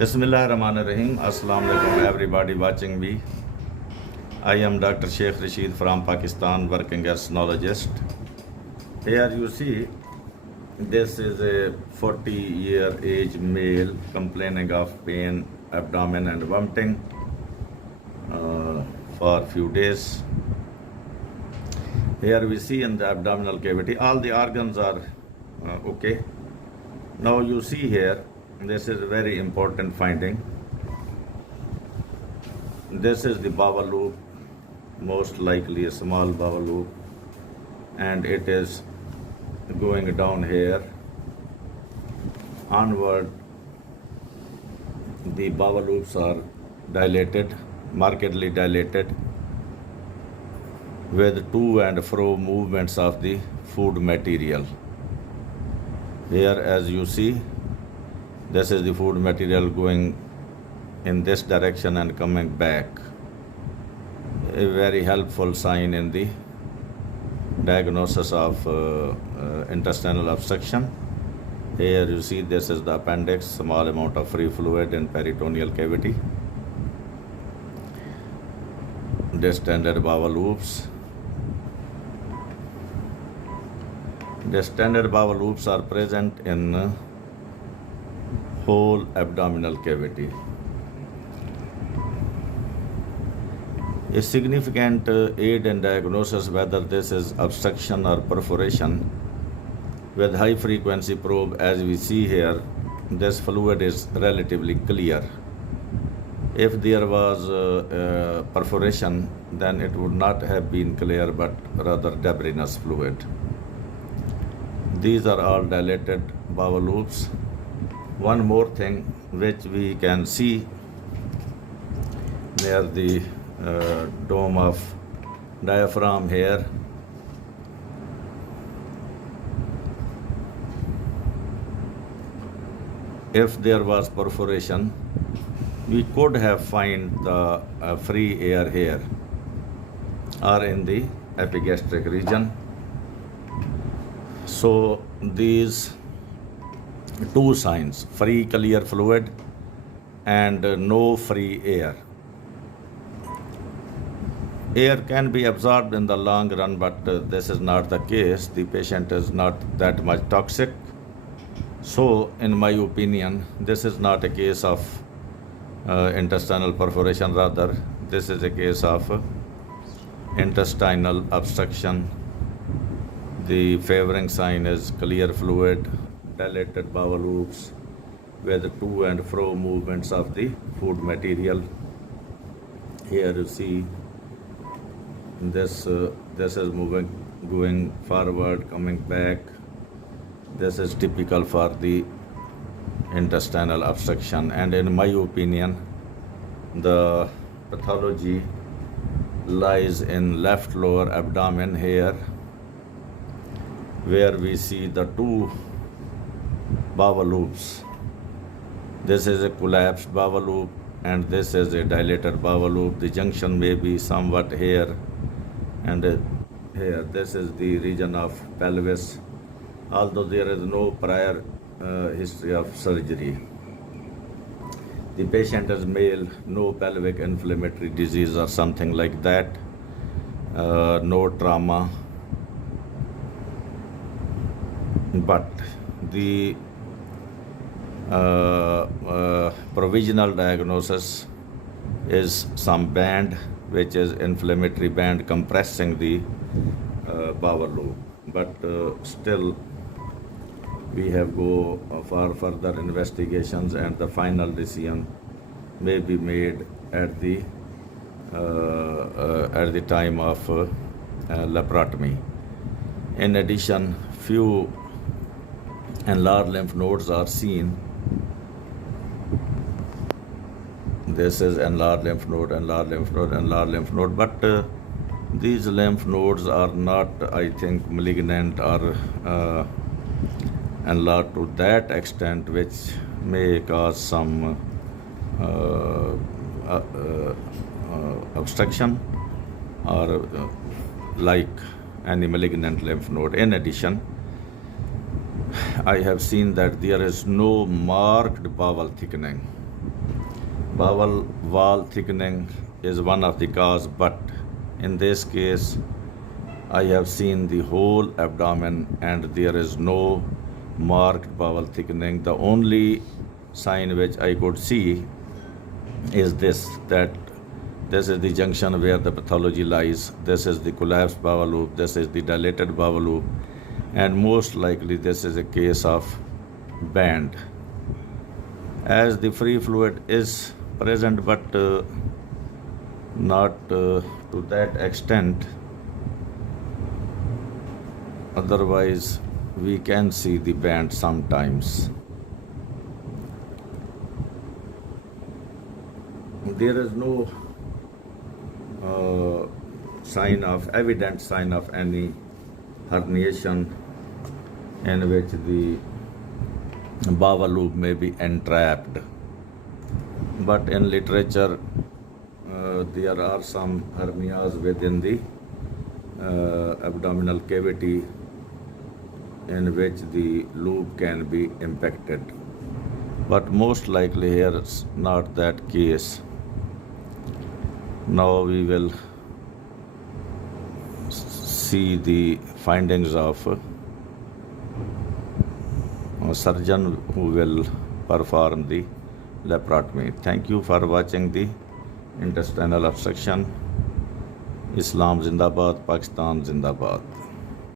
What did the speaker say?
Bismillahirrahmanirrahim. Assalamu alaikum everybody watching me. I am Dr. Sheikh Rasheed from Pakistan, working as neurologist. Here you see, this is a 40-year age male complaining of pain, abdomen and vomiting for a few days. Here we see in the abdominal cavity, all the organs are okay. Now you see here, this is a very important finding. This is the bowel loop, most likely a small bowel loop, and it is going down here. Onward, the bowel loops are dilated, markedly dilated, with to and fro movements of the food material. Here, as you see, this is the food material going in this direction and coming back. A very helpful sign in the diagnosis of intestinal obstruction. Here you see, this is the appendix, small amount of free fluid in peritoneal cavity. Distended bowel loops. Distended bowel loops are present in whole abdominal cavity. A significant aid in diagnosis whether this is obstruction or perforation. With high frequency probe, as we see here, this fluid is relatively clear. If there was perforation, then it would not have been clear but rather debrinous fluid. These are all dilated bowel loops. One more thing which we can see near the dome of diaphragm here. If there was perforation, we could have find the free air here or in the epigastric region. So these two signs, free clear fluid and no free air. Air can be absorbed in the long run, but this is not the case. The patient is not that much toxic. So, in my opinion, this is not a case of intestinal perforation, rather, this is a case of intestinal obstruction. The favoring sign is clear fluid, dilated bowel loops with to and fro movements of the food material. Here you see this is moving, going forward, coming back. This is typical for the intestinal obstruction, and in my opinion, the pathology lies in left lower abdomen here, where we see the two bowel loops. This is a collapsed bowel loop and this is a dilated bowel loop. The junction may be somewhat here and here. This is the region of pelvis, although there is no prior history of surgery. The patient is male, no pelvic inflammatory disease or something like that, no trauma. But the provisional diagnosis is some band, which is inflammatory band compressing the bowel loop. But still, we have go for further investigations, and the final decision may be made at the time of laparotomy. In addition, few enlarged lymph nodes are seen. This is enlarged lymph node, enlarged lymph node, enlarged lymph node, but these lymph nodes are not, I think, malignant or enlarged to that extent which may cause some obstruction or like any malignant lymph node. In addition, I have seen that there is no marked bowel thickening. Bowel wall thickening is one of the cause, but in this case, I have seen the whole abdomen and there is no marked bowel thickening. The only sign which I could see is this, that this is the junction where the pathology lies, this is the collapsed bowel loop, this is the dilated bowel loop, and most likely this is a case of band. As the free fluid is present, but not to that extent, otherwise we can see the band sometimes. There is no evident sign of any herniation in which the bowel loop may be entrapped. But in literature, there are some hernias within the abdominal cavity in which the loop can be impacted. But most likely here it's not that case. Now we will see the findings of a surgeon who will perform the laparotomy. Thank you for watching the intestinal obstruction. Islam Zindabad, Pakistan Zindabad.